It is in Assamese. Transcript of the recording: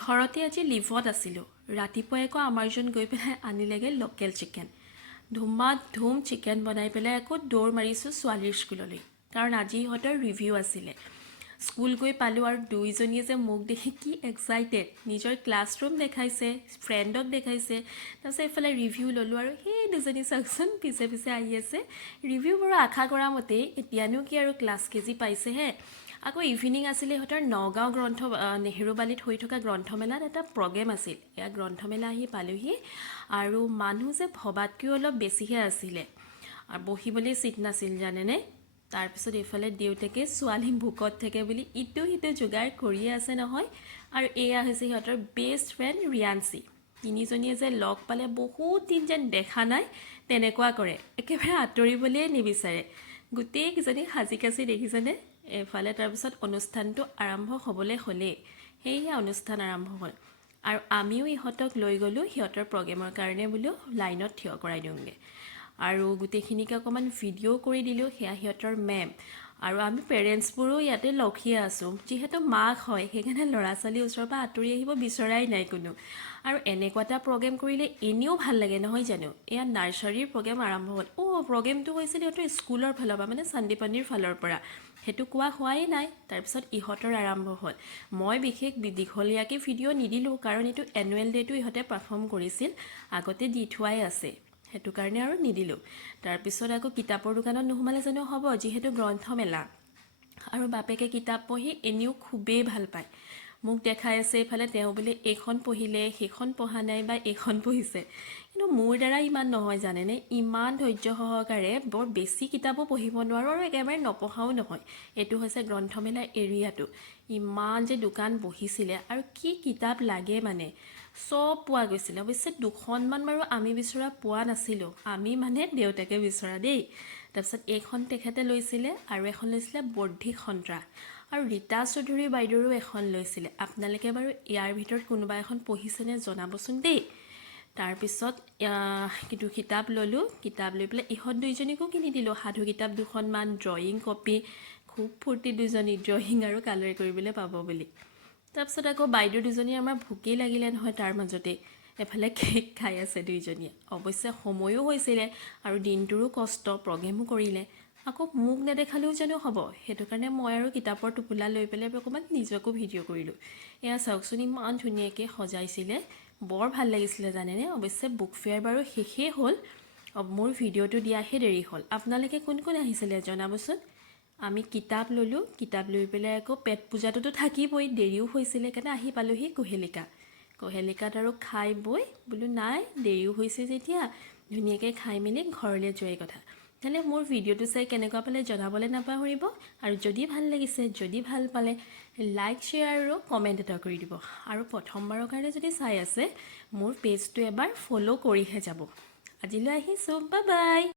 ঘৰতে আজি লিভত আছিলোঁ। ৰাতিপুৱাই আকৌ আমাৰজন গৈ পেলাই আনিলেগৈ লোকেল চিকেন। ধুম চিকেন বনাই পেলাই আকৌ দৌৰ মাৰিছোঁ ছোৱালীৰ স্কুললৈ, কাৰণ আজি ইহঁতৰ ৰিভিউ আছিলে। স্কুল গৈ পালোঁ আৰু দুইজনীয়ে যে মোক দেখি কি এক্সাইটেড, নিজৰ ক্লাছৰুম দেখাইছে, ফ্ৰেণ্ডক দেখাইছে। তাৰপিছত এইফালে ৰিভিউ ল'লোঁ আৰু সেই দুজনী চাওকচোন পিছে পিছে আহি আছে। ৰিভিউ বাৰু আশা কৰা মতেই, এতিয়ানো কি আৰু ক্লাছ কেজি পাইছেহে। আকৌ ইভিনিং আছিলে ইহঁতৰ নগাঁও নেহৰুবালিত হৈ থকা গ্ৰন্থমেলাত এটা প্ৰগ্ৰেম আছিল। এয়া গ্ৰন্থমেলা আহি পালোহি আৰু মানুহ যে ভবাতকৈও অলপ বেছিহে আছিলে আৰু বহিবলৈ চিট নাছিল জানেনে। তাৰপিছত এইফালে দেউতাকে ছোৱালী ভোকত থাকে বুলি ইটো সিটো যোগাৰ কৰিয়ে আছে নহয়। আৰু এয়া হৈছে সিহঁতৰ বেষ্ট ফ্ৰেণ্ড ৰিয়াঞ্চি। তিনিজনীয়ে যে লগ পালে বহুত দিন যেন দেখা নাই তেনেকুৱা কৰে, একেবাৰে আঁতৰিবলৈয়ে নিবিচাৰে। গোটেইকেইজনী সাজি কাচি দেখিছেনে। এইফালে তাৰপিছত অনুষ্ঠানটো আৰম্ভ হ'বলৈ হ'লেই, সেয়েহে অনুষ্ঠান আৰম্ভ হ'ল আৰু আমিও ইহঁতক লৈ গ'লোঁ সিহঁতৰ প্ৰগ্ৰেমৰ কাৰণে বোলো লাইনত থিয় কৰাই দিওঁগৈ। আৰু গোটেইখিনিকে অকণমান ভিডিঅ' কৰি দিলোঁ, সেয়া সিহঁতৰ মেম। আৰু আমি পেৰেণ্টছবোৰো ইয়াতে লখিয়ে আছোঁ, যিহেতু মাক হয় সেইকাৰণে ল'ৰা ছোৱালীৰ ওচৰৰ পৰা আঁতৰি আহিব বিচৰাই নাই কোনো। আৰু এনেকুৱা এটা প্ৰগ্ৰেম কৰিলে এনেও ভাল লাগে নহয় জানো। এয়া নাৰ্চাৰীৰ প্ৰগ্ৰেম আৰম্ভ হ'ল। প্ৰগ্ৰেমটো হৈছিল সিহঁতৰ স্কুলৰ ফালৰ পৰা, মানে চান্দিপানীৰ ফালৰ পৰা, সেইটো কোৱা হোৱাই নাই। তাৰপিছত ইহঁতৰ আৰম্ভ হ'ল। মই বিশেষ দীঘলীয়াকৈ ভিডিঅ' নিদিলোঁ, কাৰণ এইটো এনুৱেল ডে'টো ইহঁতে পাৰফৰ্ম কৰিছিল, আগতে দি থোৱাই আছে, সেইটো কাৰণে আৰু নিদিলোঁ। তাৰপিছত আকৌ কিতাপৰ দোকানত নোসোমালে জানো হ'ব, যিহেতু গ্ৰন্থমেলা। আৰু বাপেকে কিতাপ পঢ়ি এনেও খুবেই ভাল পায়। মোক দেখাই আছে এইফালে তেওঁ বোলে এইখন পঢ়িলে, সেইখন পঢ়া নাই বা এইখন পঢ়িছে। কিন্তু মোৰ দ্বাৰা ইমান নহয় জানেনে, ইমান ধৈৰ্য সহকাৰে বৰ বেছি কিতাপো পঢ়িব নোৱাৰোঁ আৰু একেবাৰে নপঢ়াও নহয়। এইটো হৈছে গ্ৰন্থমেলা এৰিয়াটো। ইমান যে দোকান বহিছিলে আৰু কি কিতাপ লাগে মানে চব পোৱা গৈছিলে। অৱশ্যে দুখনমান বাৰু আমি বিচৰা পোৱা নাছিলোঁ, আমি মানে দেউতাকে বিচৰা দেই। তাৰপিছত এইখন তেখেতে লৈছিলে আৰু এখন লৈছিলে বৌদ্ধিক সন্ত্ৰাস। আৰু ৰীতা চৌধুৰী বাইদেউৰো এখন লৈছিলে। আপোনালোকে বাৰু ইয়াৰ ভিতৰত কোনোবা এখন পঢ়িছেনে জনাবচোন দেই। তাৰপিছত কিন্তু কিতাপ ল'লোঁ, কিতাপ লৈ পেলাই ইহঁত দুইজনীকো কিনি দিলোঁ সাধু কিতাপ দুখনমান, ড্ৰয়িং কপি। খুব ফূৰ্তি দুজনী, ড্ৰয়িং আৰু কালাৰ কৰিবলৈ পাব বুলি। তাৰপিছত আকৌ বাইদেউ দুজনী আমাৰ ভোকেই লাগিলে নহয় তাৰ মাজতে, এফালে কেক খাই আছে দুইজনীয়ে। অৱশ্যে সময়ো হৈছিলে আৰু দিনটোৰো কষ্ট, প্ৰগ্ৰেমো কৰিলে। আকৌ মোক নেদেখালেও জানো হ'ব, সেইটো কাৰণে মই আৰু কিতাপৰ টোপোলা লৈ পেলাই অকণমান নিজকো ভিডিঅ' কৰিলোঁ। এয়া চাওকচোন ইমান ধুনীয়াকৈ সজাইছিলে, বৰ ভাল লাগিছিলে জানেনে। অৱশ্যে বুক ফেয়াৰ বাৰু শেষেই হ'ল, মোৰ ভিডিঅ'টো দিয়াহে দেৰি হ'ল। আপোনালোকে কোন কোন আহিছিলে জনাবচোন। আমি কিতাপ ল'লোঁ, কিতাপ লৈ পেলাই আকৌ পেট পূজাটোতো থাকিবই, দেৰিও হৈছিলে কাৰণে আহি পালোঁহি কোহেলিকাত আৰু খাই বৈ বোলো নাই দেৰিও হৈছে যেতিয়া ধুনীয়াকৈ খাই মেলি ঘৰলৈ যোৱাই কথা। তেতিয়াহ'লে মোৰ ভিডিঅ'টো চাই কেনেকুৱা পালে জনাবলৈ নাপাহৰিব। আৰু যদি ভাল লাগিছে, যদি ভাল পালে লাইক, শ্বেয়াৰ আৰু কমেণ্ট এটা কৰি দিব। আৰু প্ৰথমবাৰৰ কাৰণে যদি চাই আছে মোৰ পেজটো এবাৰ ফ'ল' কৰিহে যাব। আজিলৈ আহিছোঁ, বাই বাই।